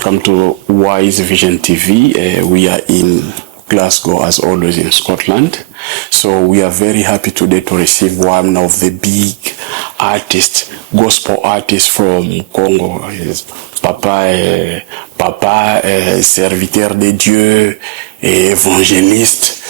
welcome to Wise Vision TV. We are in Glasgow, as always, in Scotland. So we are very happy today to receive one of the big artists, gospel artists from Congo. Papa, serviteur de Dieu, évangéliste,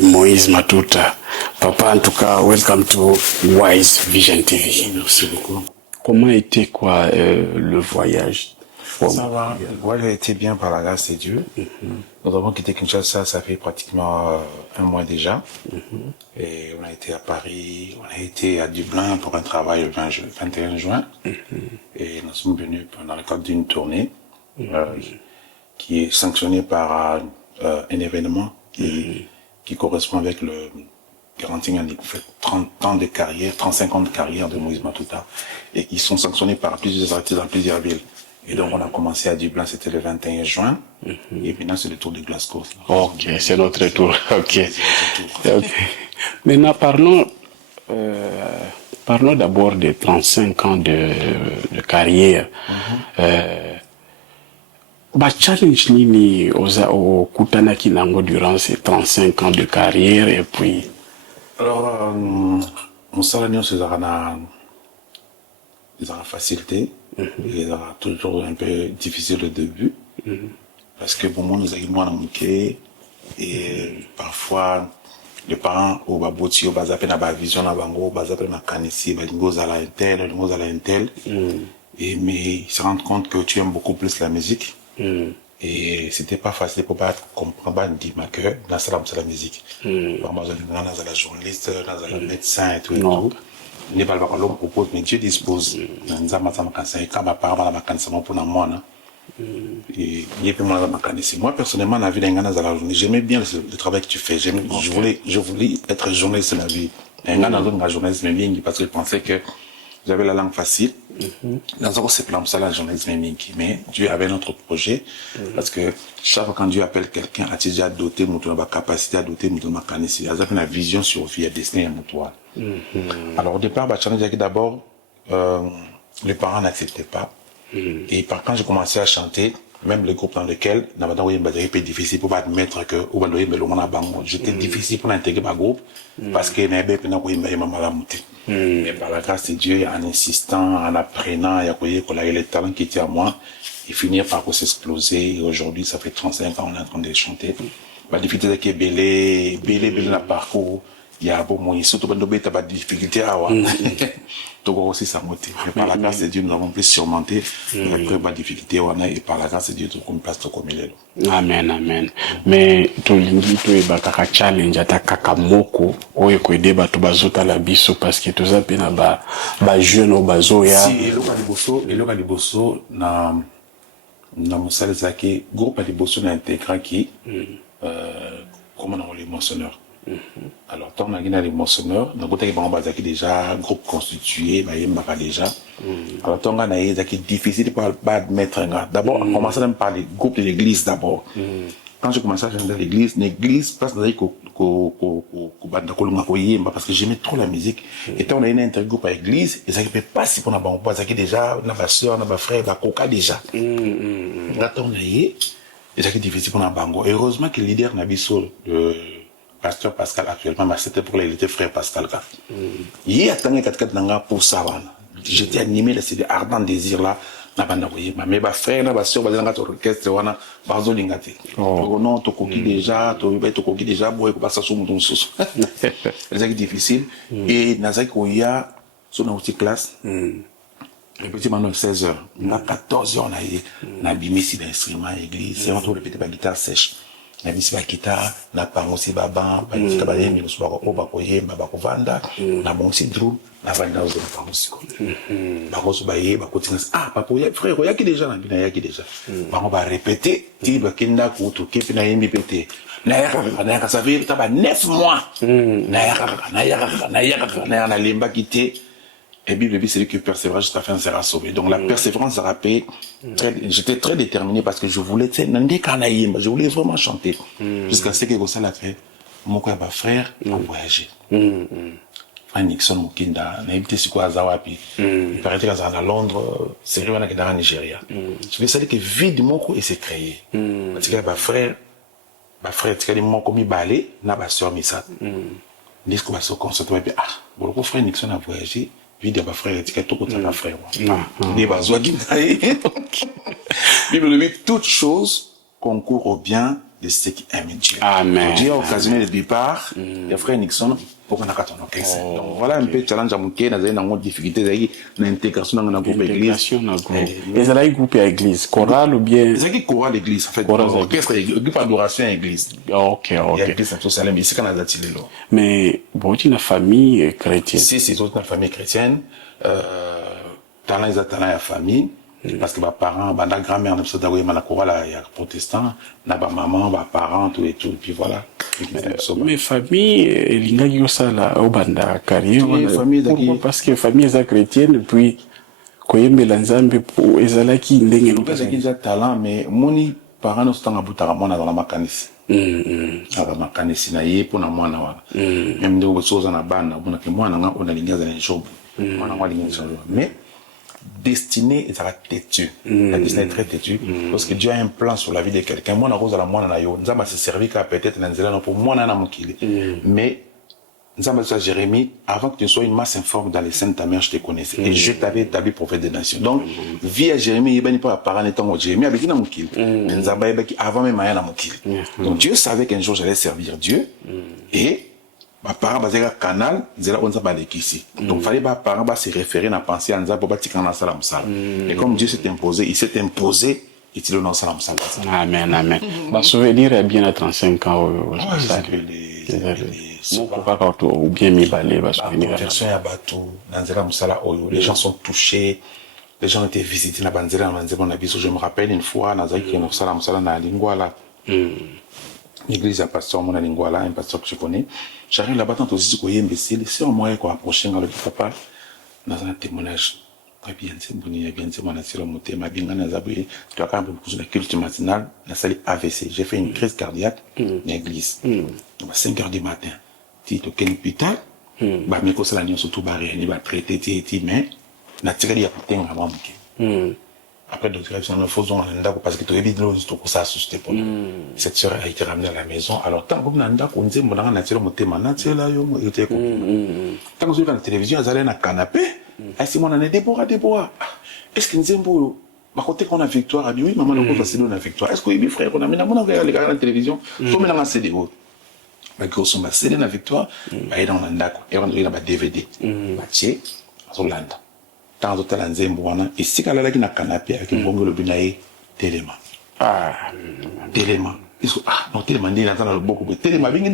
Moïse Matuta. Papa, en tout cas, welcome to Wise Vision TV. Merci beaucoup. Comment était le voyage? Ça va. Le voyage a été bien par la grâce de Dieu. Nous avons quitté Kinshasa, ça fait pratiquement un mois déjà. Et on a été à Paris, on a été à Dublin pour un travail le 21 juin. Et nous sommes venus pendant le cadre d'une tournée qui est sanctionnée par un événement qui correspond avec le 30 ans de carrière, 35 ans de carrière de Moïse Matuta. Et qui sont sanctionnés par plusieurs artistes dans plusieurs villes. Et donc on a commencé à Dublin, c'était le 21 juin. Et maintenant c'est le tour de Glasgow. Ok, c'est notre tour. Ok. Maintenant parlons d'abord des 35 ans de carrière. Challenge nini au kutanaki nango durant ces 35 ans de carrière et puis. Alors, mon salaire c'est des facilité. Il a toujours un peu difficile au début. Parce que pour moi, nous avons manqué. Et parfois, les parents, au baboti, au bazapé na ba vision na bango, bazapé na kanisi, balingo à la intel. Et mais ils se rendent compte que tu aimes beaucoup plus la musique. Et c'était pas facile pour pas comprendre, dire que dans la musique. Par exemple, dans la journaliste, dans la médecin et tout et tout. Ne pas le propose, mais Dieu dispose. Moi, personnellement, la vie d'un j'aimais bien le travail que tu fais. Je voulais être journaliste de la vie. Un journaliste parce que je pensais que j'avais la langue facile. Dans un c'est ça la journalisme mais Dieu avait notre projet parce que chaque fois quand Dieu appelle quelqu'un a déjà doté mon capacité à doter mon mécanisme, il a une vision sur vie, destin à toi. Alors au départ d'abord les parents n'acceptaient pas et quand j'ai commencé à chanter, même le groupe dans lequel c'était difficile pour admettre que j'étais difficile pour intégrer ma groupe parce que mais par la grâce de Dieu, en insistant, en apprenant, il y a les talents qui étaient à moi, et finir par s'exploser. Et aujourd'hui, ça fait 35 ans, on est en train de chanter. La difficulté qui est belé dans le parcours. Il y a bon moyen, surtout quand on a pas de difficulté à avoir. Donc aussi ça motive. Mais par la grâce de Dieu, nous avons pu surmonter la très bonne difficulté et par la grâce de Dieu, tout comme place tout comme il est. Amen, amen. Mais tout l'ingi tout est bakaka challenge ata kakamoko oye ko ede bato bazota la biso parce que tout ça pena ba jeune au bazo ya. Si eloka liboso na mosala zaki groupe liboso na intégrant qui comment on l'émotionneur. Alors, tant qu'on a les moissonneurs, nous avons déjà groupe constitué, déjà. Alors, tant qu'on a des difficile pour admettre. D'abord, on commence par les groupes de l'église d'abord. Quand j'ai commencé à chanter dans l'église, parce que j'aimais trop la musique. Et quand on a une intergroupe à l'église, et ça ne peut pas si on a déjà, on a ma soeur, on a ma frère, on a coca déjà. Là, on a et ça qui est difficile pour un bango. Heureusement que le leader n'a pas le pasteur Pascal actuellement, mais c'était pour l'été frère Pascal. Il y a tant de pour ça. J'étais animé de ces ardents désirs là. Mais ma frère, ma soeur, ma orchestre, wana bazo lingate. Non, to koki déjà, boy ko passa sur mon sous. C'est difficile et nazaki koya sur notre classe. Le petit maintenant 16h, on a 14h on a na bimisi d'instruments église, c'est on trouve répéter par guitare sèche. Na bimisi ba guitare, na pangosi baba, ba fika ba yemi no soba ko ba ko yemba ba ko vanda, na bonsi drum, na vanda zo na pangosi ko. Ba ko soba ye ba ko tinga papa ya frère, ya ki déjà na bina ya ki déjà. Ba on va répéter, ti ba kinda ko to ke pina yemi pété. Na ya ça fait taba 9 mois. Na ya limba quitté. Et Bible dit, celui qui persévère jusqu'à la fin sera sauvé. Donc la persévérance sera payée. J'étais très déterminé parce que je voulais, je voulais vraiment chanter. Jusqu'à ce que ça l'a fait. Mon frère va voyager. Nixon Mukinda, n'habite si quoi à Zawapi. Il paraît que à Londres, c'est vrai qu'on a en Nigeria. Je veux dire que vide moko et c'est créé. Parce que ma frère, tu as des mots comme il balait, n'a pas sur Missat. N'est-ce qu'on va se concentrer, ah, bon, le frère Nixon a voyagé, vide ma frère, tu as tout pour ta frère. N'est pas zoa Bible dit toutes choses concourent au bien de ceux qui aiment Dieu. Amen. Dieu a occasionné le départ des frères Nixon pour qu'on a qu'à donc voilà un peu challenge à Mouké, dans une difficulté, l'intégration dans un groupe église. Et ça là, groupe à église, chorale ou bien? C'est qui chorale l'église, en fait. Orchestre, groupe adoration à l'église. Ok. Il y a l'église à Jérusalem, ici, quand on a daté là. Mais, bon, tu as une famille chrétienne. Si, c'est toute une famille chrétienne. Talent, ils ont talent à la famille. Parce que mes parents, ma grand-mère, nous sommes d'abord la chorale, il y a protestant, ma maman, mes parents, tout et tout, puis voilà. Mais famille, il y a ça là, au banda, carrière. Pourquoi? Parce que famille est chrétienne, puis, quand il y a Mélanzambe pour Ezalaki, il y a talent, mais mon parents, nous sommes à Boutaramon dans la macanis. La macanis, na yé pour na moi na wa. Même de choses en abana, on a que moi na on a l'ingénieur dans les jobs. Mais destiné est à la têtue. La destinée est très têtue. Parce que Dieu a un plan sur la vie de quelqu'un. Moi, na rose à la moi na yo. Nzamba se servi qu'à peut-être na pour moi na mokili. Mais Nzamba dit à Jérémie, avant que tu sois une masse informe dans les scènes de ta mère, je te connaissais. Et je t'avais établi prophète des nations. Donc, via Jérémie, il n'y a pas parent étant au Jérémie, avec qui na mokili. Nzamba avant même na mokili. Donc, Dieu savait qu'un jour j'allais servir Dieu. Et ma parent basé à canal zela on s'appelle ici donc fallait pas parent va se référer à penser à nza pour bâtir dans salam salam et comme Dieu s'est imposé et il dans salam salam. Amen. Ma souvenir est bien à 35 ans ou bien mi balé va souvenir version ya bateau dans zela musala oyo les gens sont touchés, les gens étaient visités na banzela na nzela na biso. Je me rappelle une fois na zaki na salam salam na lingwala l'église à pasteur mon lingwala, un pasteur que je connais. J'arrive là-bas tant aussi que imbécile, c'est un moyen qu'on approche dans le papa dans un témoignage. Très bien, c'est bon, il y a bien c'est mon assir le moté, ma bien dans zabri, tu as quand même beaucoup de culture matinale, la salle AVC. J'ai fait une crise cardiaque dans l'église. À 5 heures du matin. Tu es au hôpital, bah mais ça la nuit surtout barré, il va traiter mais na tiré il y a putain vraiment beaucoup. Après docteur nous faisons un ndako parce que tu es là juste pour ça assuster pour cette sœur a été ramenée à la maison. Alors tant que ndako on dit mon na tiré mon thème na tiré là yo il était tant que sur la télévision ils allaient na canapé et si mon année Déborah est-ce que nzembo ma côté qu'on a victoire a dit oui maman on va se donner la victoire est-ce que oui frère on a mis mon regarder la télévision faut mettre na CDO ba grosso ma céder la victoire ba ida on ndako et on a ba DVD ba tché azolanda tant d'autres nzembo wana ici kala la na canapé avec bongo le binaye téléma téléma non téléma ndi na le beaucoup téléma bingi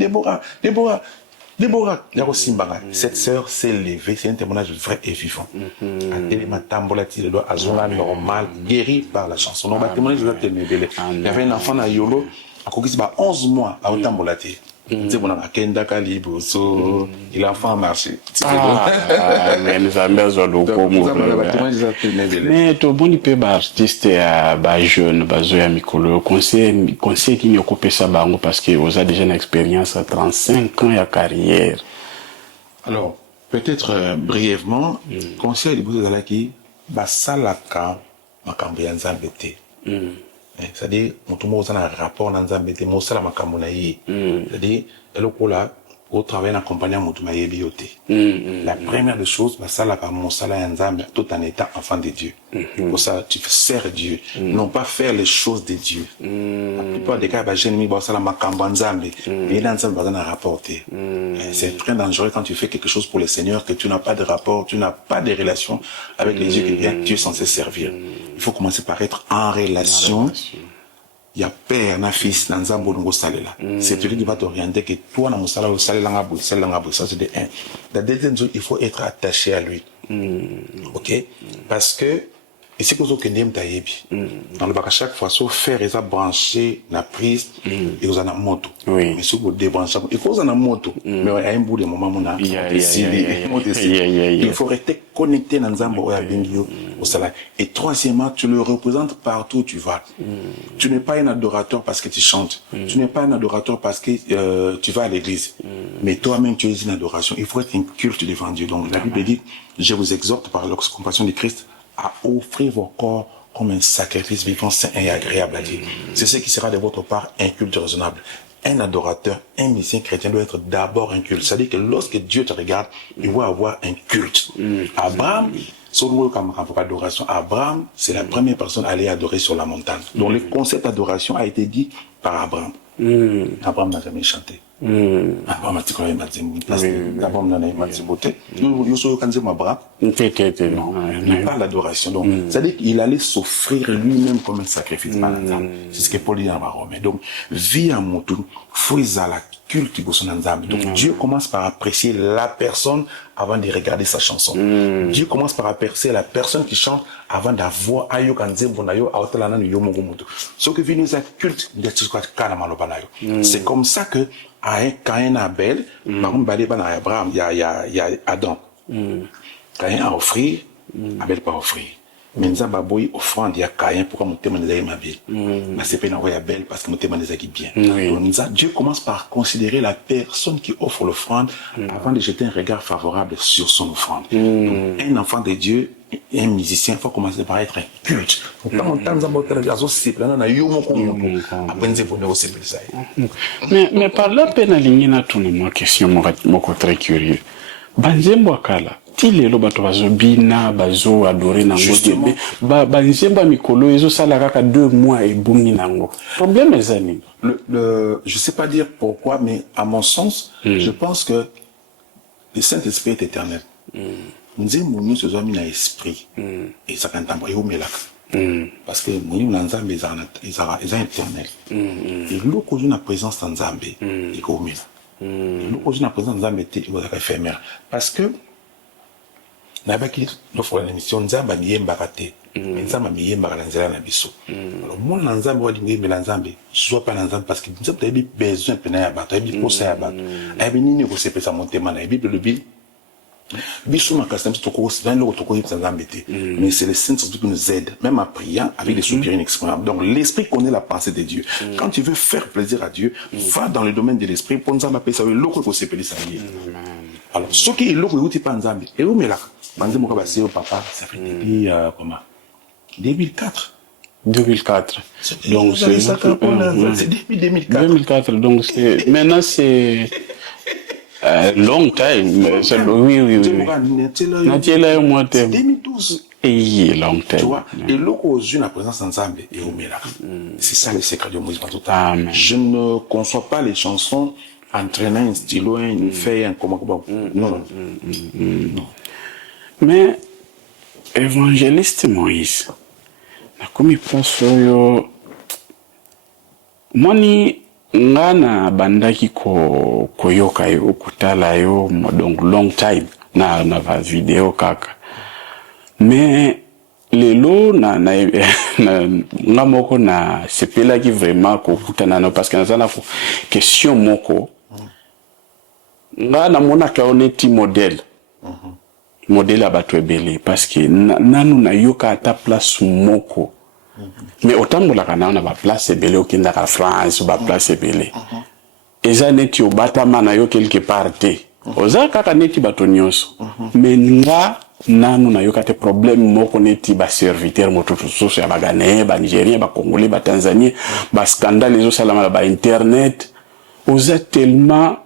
Déborah yako simbanga cette sœur s'est levée, c'est un témoignage vrai et vivant. Téléma tambolati le doigt azona normal guéri par la chanson. Non ba témoignage de téléma belé. Il y avait un enfant na yolo a kokisi ba 11 mois à tambolati. C'est bon à Kenda Kalibo so il a enfin marché. Mais nous avons besoin de mais to boni pe ba artiste ba jeune ba zoya mikolo conseil qui n'y occupe ça bango parce que vous avez déjà une expérience à 35 ans de carrière. Alors peut-être brièvement conseil de vous qui ba salaka makambo ya Nzambe te. C'est-à-dire mutu mo za na rapport na Nzambe te mo sala makambo na ye. C'est-à-dire eloko là au travail d'accompagner mutu ma yebi yote. La première des choses ba sala ka mo sala ya Nzambe tout en étant enfant de Dieu. Pour ça tu sers Dieu, non pas faire les choses de Dieu. La plupart des cas ba jeune mi ba sala makambo Nzambe, mais dans Nzambe ba na rapporter. C'est très dangereux quand tu fais quelque chose pour le Seigneur que tu n'as pas de rapport, tu n'as pas de relation avec les Dieu que bien tu es censé servir. Il faut commencer par être en relation. Il y a père, na fils, dans un bon salela. C'est lui qui va t'orienter que toi, dans mon salaire, ça c'est de un. La deuxième chose, il faut être attaché à lui. Ok? Parce que, et c'est que vous avez taïbi dans le bac à chaque fois sauf faire et ça brancher la prise et vous en a moto Oui. mais si vous débrancher et vous en a moto mais à un bout de moment on a il faut rester connecté dans Nzambo à Bengio au salaire. Et troisièmement, tu le représentes partout où tu vas. Tu n'es pas un adorateur parce que tu chantes. Tu n'es pas un adorateur parce que tu vas à l'église. Mais toi-même, tu es une adoration. Il faut être un culte devant Dieu. Donc la Bible dit, je vous exhorte par la compassion de Christ à offrir vos corps comme un sacrifice vivant, saint et agréable à Dieu. C'est ce qui sera de votre part un culte raisonnable. Un adorateur, un musicien chrétien doit être d'abord un culte. C'est-à-dire que lorsque Dieu te regarde, il va avoir un culte. Abraham, Abraham, c'est la première personne à aller adorer sur la montagne. Donc le concept d'adoration a été dit par Abraham. Abraham n'a jamais chanté. Abraham a dit quand même, Abraham n'a jamais beauté. Il parle d'adoration. Donc, c'est-à-dire qu'il allait s'offrir lui-même comme un sacrifice. C'est ce que Paul dit dans la Romaine. Donc, vie à Moutou, fouille à la culte qui vous nzambe. Donc, Dieu commence par apprécier la personne avant de regarder sa chanson. Dieu commence par apprécier la personne qui chante avant d'avoir ayo kanzembo na yo aotalana no yomongo mutu. Ce que vient nous culte, c'est comme ça que Caïn et Abel, Abraham, il y a Adam. Caïn a offert, Abel pas offert. Mais nous avons offrande, il y a Caïn pour que mon témoin les ma vie. Mais c'est pas une Abel parce que mon témoin les bien. Donc Dieu commence par considérer la personne qui offre l'offrande avant de jeter un regard favorable sur son offrande. Donc un enfant de Dieu, un musicien, il faut commencer par être un culte. Mais par là, penalingi tout ma question, moko très curieux. Banzembo akala, tilelo bato bazobina, bazo adoré nango debe, banzembo mikolo ezo sala kaka 2 mois et bungi nango. Problème est zani. Je sais pas dire pourquoi, mais à mon sens, je pense que le Saint-Esprit est éternel. Nzembo nous se zomi na esprit et ça quand tambo yo melaka. Parce que nous nzambe ezara éternel. Et loko na présence de nzambe et ko mela. Loko na présence de nzambe te ezara éphémère parce que na baki l'offre de l'émission nzamba miyemba kate. Nzamba miyemba na nzela na biso. Alors mon nzamba wa dingi mela nzambe, soit pas nzambe parce que nzamba a besoin pena ya bato, a posa ya bato. A nini ko sepesa montema na Bible le Bible. Mais c'est le Saint-Esprit qui nous aide, même en priant avec des soupirs inexprimables. Donc l'Esprit connaît la pensée de Dieu. Quand tu veux faire plaisir à Dieu, va dans le domaine de l'Esprit pour nous appeler ça. Alors, ce qui est l'eau, c'est pas Nzambe. Et où mais là, papa, ça fait depuis comment 2004. 2004. Donc c'est depuis 2004. 2004. Donc c'est maintenant c'est long time. Oui. C'est 2012. Et long time. Tu vois, et l'eau aux yeux, la présence ensemble et au là. C'est ça le secret de Moïse. Je ne conçois pas les chansons entraînant un stylo, une feuille, un comment. Non. Mais évangéliste Moïse, comme il pense yo, moni ngana bandaki koyoka yo kutala yo donc long time na va vidéo kaka. Mais lelo na moko na sepela ki vraiment ko kutana no parce que nazana ko question moko ngana mona ka oneti modèle modèle abato ebele parce que nanu na yoka ata place moko mais otambola kana na ba place ebele okinda ka France ba place ebele eza neti obatama na yo quelque part te oza kaka neti bato nyonso mais nga nanu na yoka te problème moko neti ba serviteur motutu soso ya ba Ghanéen ba Nigérien ba Congolais ba Tanzaniens ba scandale ezo salama ba internet oza tellement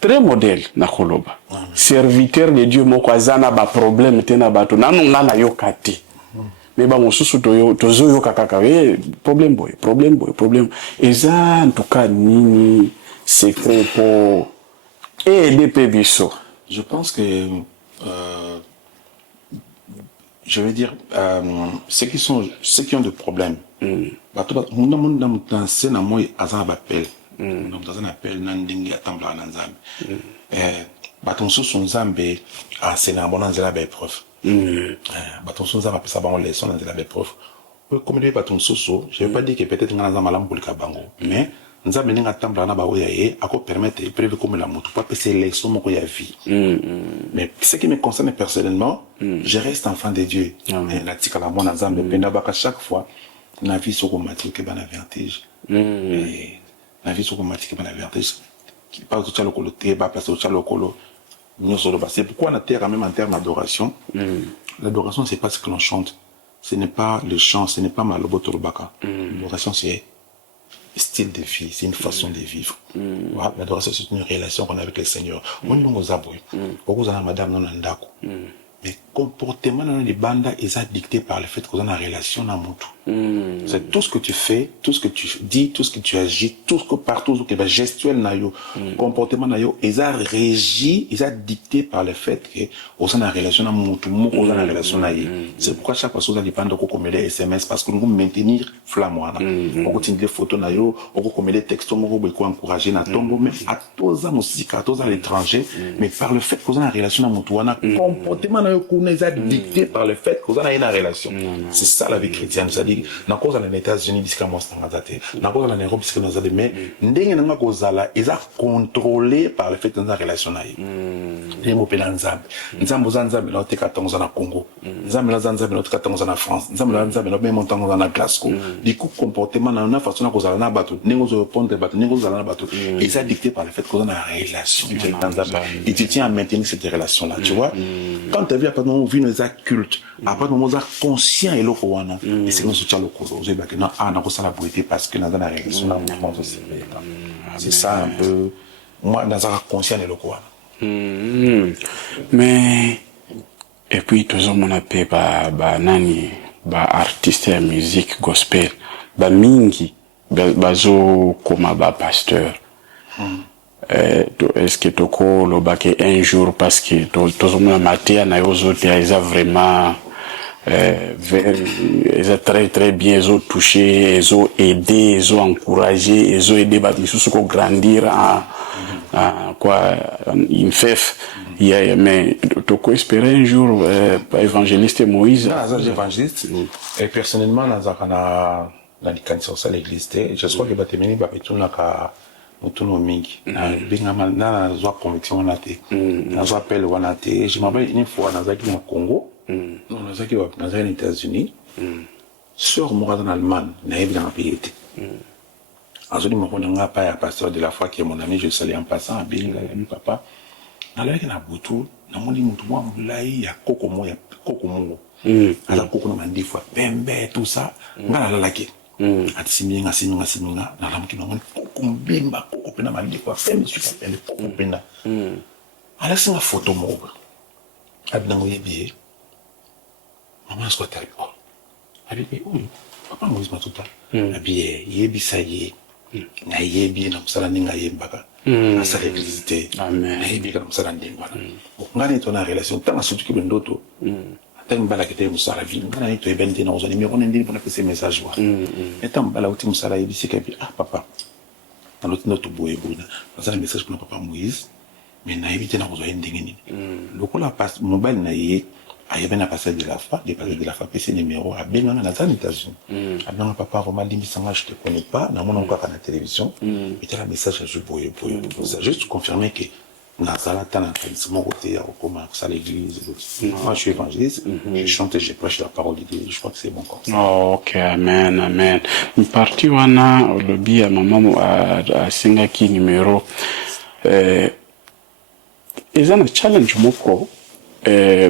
très modèle na koloba serviteur de Dieu moko azana ba problème te na bato nanu nga na yoka te mais ba mosusu tozo yoka kaka problème boy eza en tout cas nini secret pour aider Pébiso. Je pense que je veux dire ceux qui ont des problèmes bato munda mutanse na moi azana bapel donc azana appel nandingi atambla na nzambe bato mosusu nzambe asena bona nzela ba épreuve bato mosusu nzambe apesa bango leson na nzela bepreuve oyo komi nde bato mosusu je veux pas dire que peut-être nga na nzambe alamu koleka bango mais nzambe ndenge atambola na bango ya ye akopermettre epreuve ekomela motu po apesa leson moko ya vie mais ce qui me concerne personnellement je reste enfant de Dieu natikala mwana nzambe mpe nabaka chaque fois na vie sokomati okeba na vertige na vie sokomati okeba na vertige pas tout ça le coloté pas passer tout ça le colo c'est pourquoi on a terre même en termes d'adoration l'adoration c'est pas ce que l'on chante, ce n'est pas le chant, ce n'est pas malobotolobaka. L'adoration c'est style de vie, c'est une façon de vivre. Voilà, l'adoration c'est une relation qu'on a avec le Seigneur. On nous a beau beaucoup de madame non andako mais comportement dans les bandes est dicté par le fait qu'on a une relation dans mon tout. C'est tout ce que tu fais, tout ce que tu dis, tout ce que tu agis, tout ce que partout, tout ce que gestuel na yo, comportement na yo, est régi, est dicté par le fait que on a une relation dans mon tout, on a une relation na yo. C'est pourquoi chaque fois on a dépend de quoi comme les SMS parce que nous maintenir flamme on continue des photos na yo, on comme des textos, on beaucoup encourager na tombo mais à tous à musique, à tous à l'étranger, mais par le fait qu'on a une relation dans mon tout, on a comportement qu'on est dicté par le fait qu'on a une relation. C'est ça la vie chrétienne. C'est-à-dire, dans cause dans les États-Unis, disque moi c'est dans cause dans l'Europe, disque nous a mais ndenge nga kozala est contrôlé par le fait qu'on a une relation naïe. Les mots pélan nzambe. Nzambe nzambe na te 14 ans na Congo. Nzambe nzambe na te 14 ans na France. Nzambe nzambe na même montant dans Glasgow. Du coup comportement na façon na kozala na bateau, ndenge zo répondre bateau, ndenge zo na bateau. Et ça dicté par le fait qu'on a une relation. Et tu tiens à maintenir cette relation là, tu vois. Quand tu as vu après nous vivre nos cultes, après nous sommes conscients et loko wana, et c'est nous soutient loko. Vous avez que non, ah, on a ça la beauté parce que dans la relation là, c'est ça un peu. Moi, dans la conscient et loko wana. Mais et puis toujours mon appel nani artiste de musique gospel mingi bazo comme pasteur. Est-ce que toko lobake un jour parce que tout le matin na yozo ils a vraiment ils a très bien ils ont touché ils ont aidé ils ont encouragé ils ont aidé bâtisseurs pour grandir en quoi une fef mais toko espérer un jour évangéliste Moïse évangéliste et personnellement dans l'église je crois que batemeni ba petuna ka mutuno mingi bingama na zwa conviction wana te na zwa appel wana te je m'appelle une fois dans le Congo non dans les États-Unis sur moi en Allemagne na yebina pays te azoli mo konanga pa ya pasteur de la foi qui est mon ami je salue en passant à Binga mi papa na leki na butu na moni mutu mwa mulai ya kokomo ala kokomo mandi fois pembe tout ça ngala la laki atisiminga na lamuki na moni kumbimba kokopena mandi kwa femme super pende kokopena ala singa photo moba abinango yebi mama sko tabi abi oyo papa Moïse matuta abi yebi saye na yebi na musala ninga yembaka na sa l'église amen na yebi kana musala ndingwa ngani to na relation tanga surtout ki bendoto tant bala que tu musala vie ngana to ebende na ozoni mais on ndini pour passer message wa etant bala uti musala yebi sikabi papa dans l'autre note boye bona passer message pour papa Moïse mais na yebi tena ozoni ndingini lokola passe mobile na ye ayebe na passer de la foi PC numéro à benga na za États-Unis abanga papa vraiment limbisanga je te connais pas na mona ngaka na télévision et tu as un message je boye juste confirmer que na sala tana mon côté à comment ça l'église moi je suis évangéliste je chante et je prêche la parole de Dieu je crois que c'est bon comme ça. Oh, ok amen parti wana lobby à maman à singaki numéro ils ont un challenge moko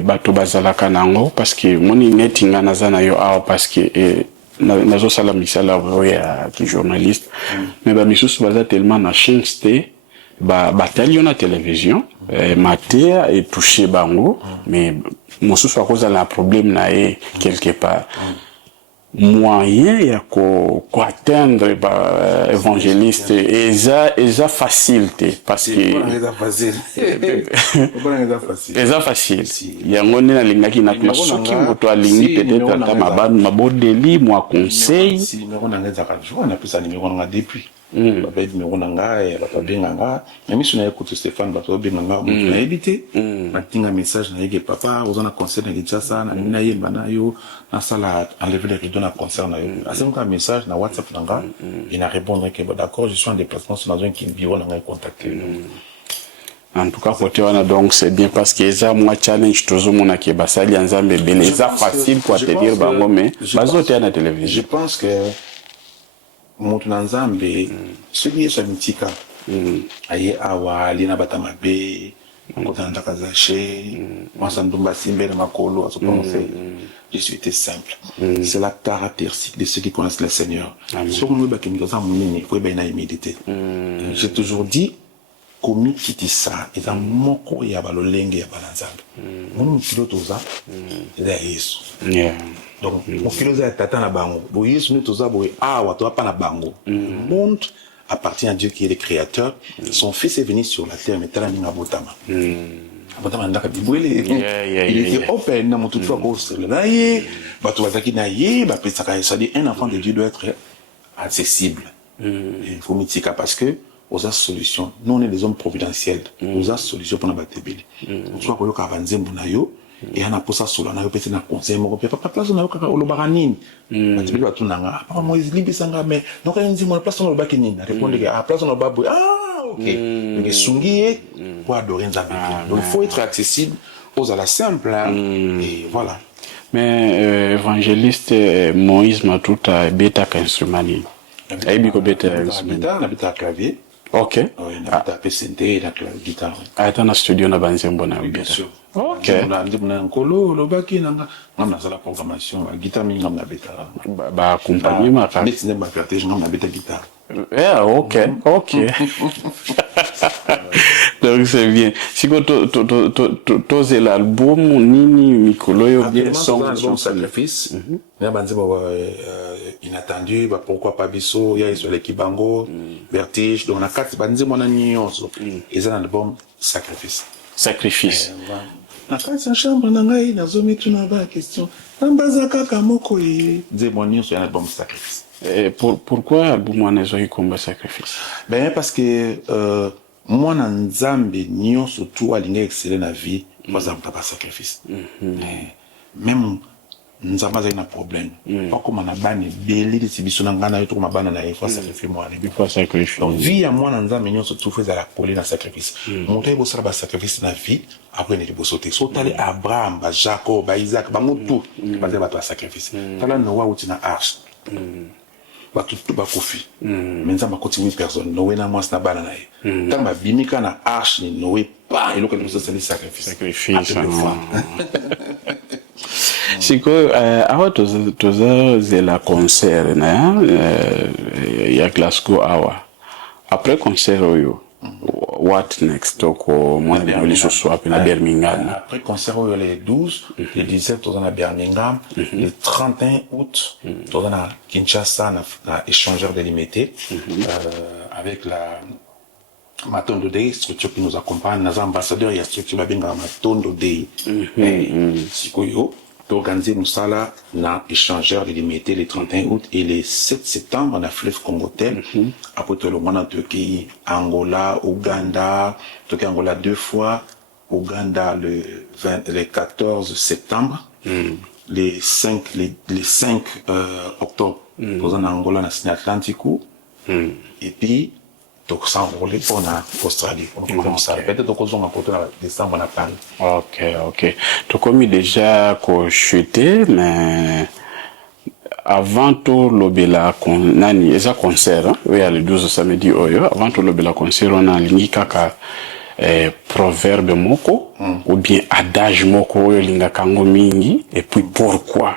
bato bazalaka nango parce que moni netinga nazana yo parce que nazo sala misala ya ki journaliste mais ba misusu baza tellement na chance te batali na télévision mater et toucher bango mais mosusu akozala na problème na quelque part moyen ya ko atteindre évangéliste eza facilité parce que eza facile yango nde nalingaki na soki moto alingi peut-être ata mabodeli mwa conseil numéro na ngeza ka jour na pesa numéro na depuis papa dit numéro nanga et papa benganga mais si on écoute Stéphane papa benganga on a évité matinga message na yeke papa aux on a concert na Kinshasa na yemba na yo na sala enlever les rideaux na concert na yo assez un message na WhatsApp nanga il a répondre que d'accord je suis en déplacement sur dans un qui bureau nanga contacter en tout cas côté wana donc c'est bien parce que ça moi challenge toujours mon ki basali nzambe bele ça facile pour te dire bango mais bazote na télévision je pense que mutu na nzambe soki yesu amitika aye awa lina batamabe ngotana ndakazashe mwasa ndumba simbele makolo aso prononcer Jésus était simple c'est la caractéristique de ceux qui connaissent le Seigneur so nous ba kinga za munini faut ba ina humilité j'ai toujours dit komi kitisa eza moko ya balolenge ya banzambe mon pilote eza Yesu donc mon philosophe est tata na bango bo Yesu toza bo watu hapa na bango monde appartient à Dieu qui est le créateur son fils est venu sur la terre mais tala ninga botama botama ndaka bibwele il était open na mutu twa ko sur là yé batu bazaki na yé ba pesaka ça dit un enfant de Dieu doit être accessible il faut mitika parce que aux solutions nous on est des hommes providentiels aux solutions pour na batebeli soit ko yoka banzembo na yo et ana posa solo na yo pete na conseil moko pe papa place na yo kaka olobaka nini batebeli batu nanga papa moi libisanga mais donc nzi mo place na olobaki nini répondre que place na babu OK donc sungié pour adorer nzambe donc il faut être accessible aux à la simple et voilà mais évangéliste Moïse Matuta beta ka instrument ni aibi ko beta instrument na beta clavier. OK. Oui, na taper synthé la guitare. Ata na studio na banzembo na bien sûr. OK. Na nkolo lobaki nanga ngam na la programmation la guitare mi ngam na beta. Ba accompagnement ka. Mais c'est ma partage ngam na beta guitare. OK. Donc c'est bien. Si to c'est l'album nini mikolo yo bien son sacrifice. Na banzembo inattendu bah pourquoi pas biso ya sur l'équibango vertige donc na quatre banzembo na nyonso et un album sacrifice na quatre chambre na ngai na zomi tuna ba question nambaza kaka moko nzembo nyonso un album sacrifice. Et pourquoi album wana zo ikomba sacrifice? Ben parce que moi na nzambe nyonso tout alinga exceller na vie moi ça pas sacrifice même nzamba za ina problème pas comme na bani beli de sibiso na ngana yo to ma bana na fois sacrifice moi ne fois sacrifice donc vie ya moi na nzambe nyonso tout fait la coller na sacrifice monter bo sala ba sacrifice na vie après ne bo sauter so tali Abraham ba Jacob ba Isaac ba mutu ba za ba sacrifice tala Noah uti na arche ba tout ba kofi mais nzamba continue personne Noé na moi na bana na ye tant ba bimika na arche ni Noé pas et lo que nous ça sacrifice siko awa toza zela concert na ya Glasgow awa après concert oyo what next toko mwende oli soswa pe na Birmingham après concert oyo le 12 le 17 toza na Birmingham le 31 août toza na Kinshasa na échangeur délimité avec la Matondo Day, structure qui nous accompagne, nos ambassadeurs, il y a structure la benga Matondo Day. Sikoyo, organiser nous ça là, na échangeur délimité les 31 août et les 7 septembre on a fleuve Congotel. Après tout le monde en Turquie, Angola, Ouganda, Turquie Angola 2 fois, Ouganda le 14 septembre, les 5 octobre, nous en Angola na Sine Atlantico, et puis donc ça enrôlé pour la Australie on ça peut-être donc on a côté décembre à Paris. OK tu comme déjà ko chuté mais avant tout lobela kon nani eza concert oui le 12 samedi oyo avant tout lobela concert on a lingi kaka proverbe moko ou bien adage moko oyo linga kango mingi et puis pourquoi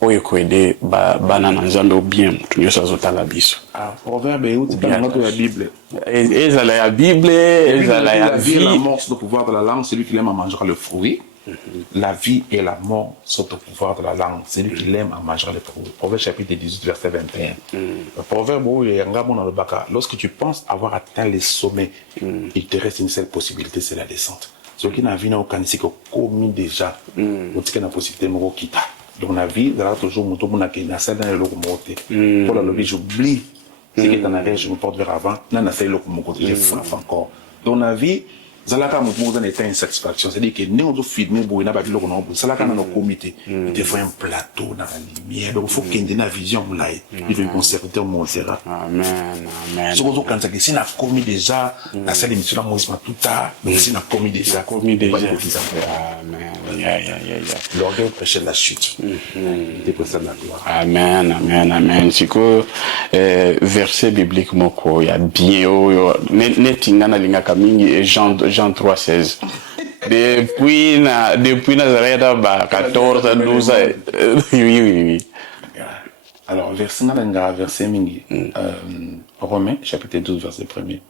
oyo ko aider bana na nzambe ou bien mutu nyosa zotala biso proverbe ou bien notre la Bible ezala ya Bible ezala ya vie la mort sous le pouvoir de la langue celui qui aime à manger le fruit la vie et la mort sont au pouvoir de la langue celui qui aime à manger le fruit Proverbe chapitre 18 verset 21 le proverbe où il y a un dans le baka lorsque tu penses avoir atteint les sommets il te reste une seule possibilité c'est la descente ce qui n'a vu n'a aucun c'est que commis déjà au ticket la possibilité de quitter donc la vie, il y a toujours mon tour qui est dans le locomotive. Pour la lobby, j'oublie qui est en arrière, je me porte vers avant. Non, non, c'est le côté, je frappe encore. Dans la vie, Zalaka Moumouzan était une satisfaction. C'est-à-dire que nous, on filme, on a pas vu le nom. Zalaka dans le comité. Il te faut un plateau dans la lumière. Donc, il faut qu'il y ait une vision là. Il faut conserver mon sera. Amen, amen. Ce qu'on quand ça, si on a commis déjà, la salle d'émission, moi, c'est pas tout tard, mais si on a commis déjà. Commis déjà. Amen. L'orgueil prêchait la chute. Il était prêché la gloire. Amen, amen, amen. C'est que, verset biblique, moko, il y a bien, netinga na linga kamingi, Jean 3,16. Depuis Nazareth, 14, 12, oui. Alors, verset mingi, Romains, chapitre 12, verset 1er.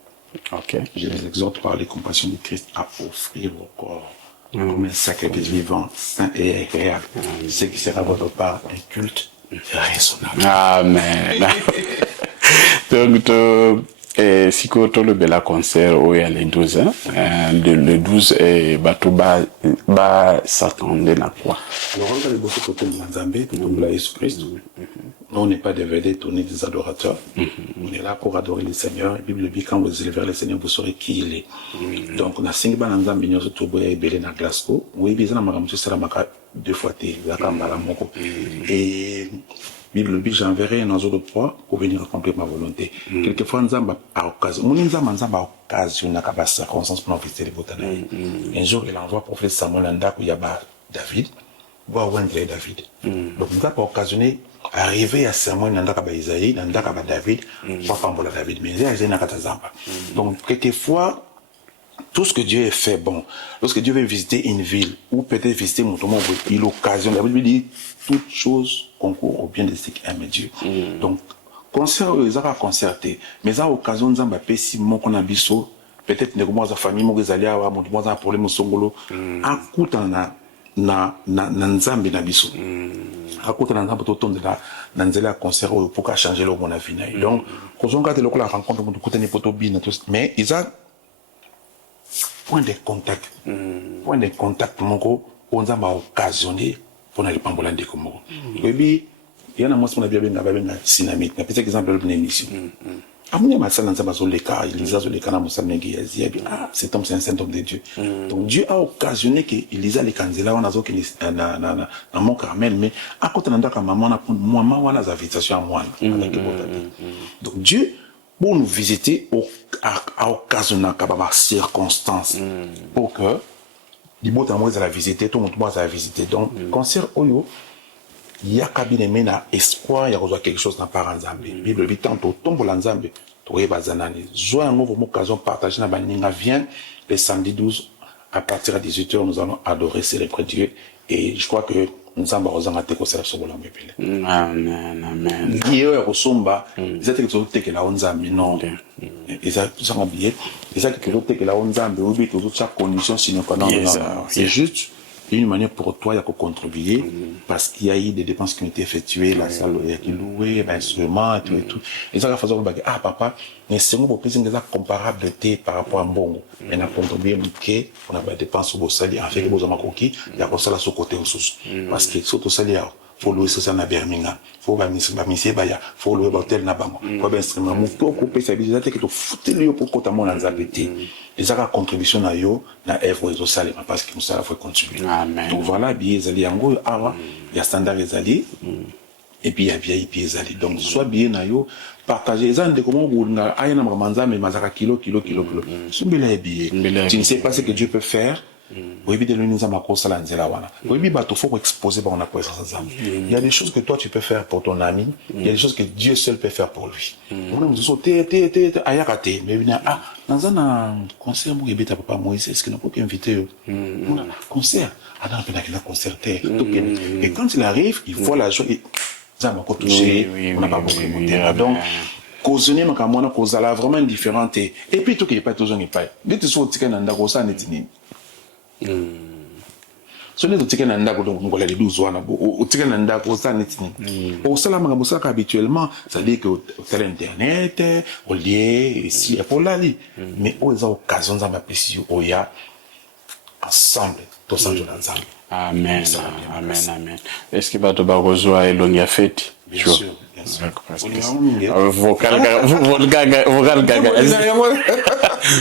Ok. Je les exhorte par les compassions de Christ à offrir vos corps comme un sacrifice vivant, saint et agréable, ce qui sera votre part un culte raisonnable. Amen. Donc, si tu le bel concert où il y a les 12 ans, le 12 s'attendait à quoi? Alors, on va aller bosser côté de Nzambé, de Jésus-Christ. Nous, on n'est pas des vedettes, on est des adorateurs. On est là pour adorer le Seigneur. La Bible dit, quand vous élevez vers le Seigneur, vous saurez qui il est. Donc, on a 5 ans Nzambé, nous sommes tous et belé dans Glasgow. Oui, bien, on a monsieur Saramaka 2 fois, et Bible dit, j'enverrai un oiseau de proie pour venir accomplir ma volonté. Quelquefois, Nzamba a occasion. Mon Nzamba a occasion, n'a pas circonstance pour visiter les botaniques. Un jour, il envoie prophète Samuel Ndak où il y a David, voir où est David. Donc, nous avons occasionné arriver à Samuel Ndak à Isaïe, Ndak à David, pas pour David, mais il y a Zamba. Donc, quelquefois, tout ce que Dieu a fait, bon, lorsque Dieu veut visiter une ville, ou peut-être visiter mon tombeau, il occasionne, la Bible dit, toute chose concourt au bien de ceux qui aiment Dieu. Donc, concert, ils ont concerté, mais à occasion, nous avons si mon qu'on a biso, peut-être que nous avons famille, nous avons un problème au Songolo, à coup na nzambe na biso. À côté de nzambe, tout le na nzela concert pour changer le monde à vie. Donc, quand on regarde la rencontre, on côté n'est pas tout bien, mais ils ont point de contact. Point de contact, on a occasionné pour aller pambola de comme il y a un moment où on a bien synamite. Je vais exemple d'une émission. Amouni ma salle dans le cas, Elisa le cas dans Moussamengui, cet homme c'est un saint homme de Dieu. Donc Dieu a occasionné que Elisa les candidats on a zo que na mon Carmel, mais à côté d'un d'accord maman a pour moi on a invitation à moi. Donc Dieu pour nous visiter a occasionné qu'à ma circonstance pour que les mots d'amour à la visiter, tout le monde à la visiter. Donc concert Oyo. Il y a cabinet mena espoir, il y a quelque chose dans parents Zambé. Bible dit tantôt tombe l'Anzambé, toi bazanani. Joie un nouveau occasion partager na baninga vient le samedi 12 à partir de 18h nous allons adorer célébrer Dieu et je crois que nous allons rozanga teko cela sur la mebele. Amen, amen. Dieu est resomba, ils étaient que que la onzambi non. Ils ont habillé, ils étaient que la onzambi ou bien toute chaque condition sinon pas non. C'est juste une manière pour toi de contribuer parce qu'il y a eu des dépenses qui ont été effectuées, la salle qui est louée, l'instrument et tout et tout. Et ça va faire ah papa, mais c'est mon plaisir de comparable par rapport à Mbongo. On a contribué que on a des dépenses au salaire, en fait que vous avez coquille, il y a ça là sur côté aussi parce que surtout salaire faut louer ça na Birmingham, faut ba monsieur baya, faut louer hôtel na bango, faut ba instrument, mon to couper ça bizarre que to foutre le pour côté mon anzabeti. Les autres contributions na yo na œuvre au salaire parce que nous ça faut contribuer. Donc voilà bien zali yango awa ya standard zali et puis il y a bien zali. Donc soit bien na yo partager ça de comment vous na ayana manza mais mazaka kilo. Sumbela bien. Tu ne sais pas ce que Dieu peut faire. Il y a des choses que toi tu peux faire pour ton ami, il y a des choses que Dieu seul peut faire pour lui. Dans un concert, papa Moïse, est-ce que nous pouvons inviter concert? Et quand il arrive, il voit la joie, ça m'a touché, on n'a pas beaucoup écouté. Donc, cautionner ma camona causala vraiment différente. Et puis tout qui est pas toujours n'est pas. Dès que tu sois au ticket nanda cosa netini. So les tickets nanda ko donc ngolali 12 wana au ticket nanda cosa netini. Au sala ma bossa habituellement, ça dit que sur internet, au lié ici et pour là mais aux occasions ça m'a précisé oya ensemble tous ensemble. Amen. Amen. Est-ce que tu vas rejoindre Elonia Fête? Bien sûr. vocal gaga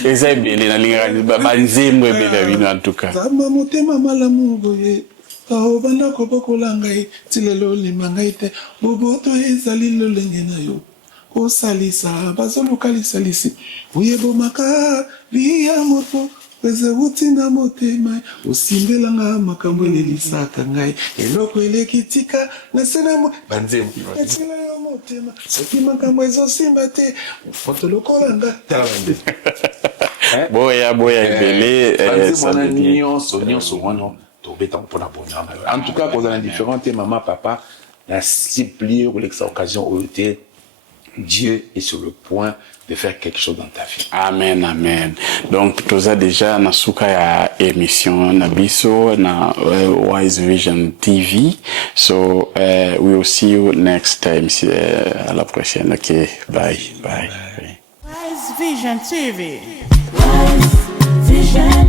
eza ebele nalinga banzembo ebele bino en tout cas zamba motema malamu boye obanda kobokola ngai ti lelo olima ngai te boboto ezali lolenge na yo kosalisa bazoluka lisalisi oyebomaka liya moto eze wuti na motema osimbelanga makambo elelisaka ngai eloko elekitika nasenamo banzembo etila yo motema soki makambo ezosimba te fotolokolanga talande boya ebele nyonso wana tobeta mpona bonheur en tout cas kozala différent te mama papa na supplie kolekisa occasion oyo te Dieu est sur le point de faire quelque chose dans ta vie. Amen. Donc, toza déjà na suka ya émission na biso na Wise Vision TV. So, we will see you next time. À la prochaine. Okay, bye. Wise Vision TV. Wise Vision.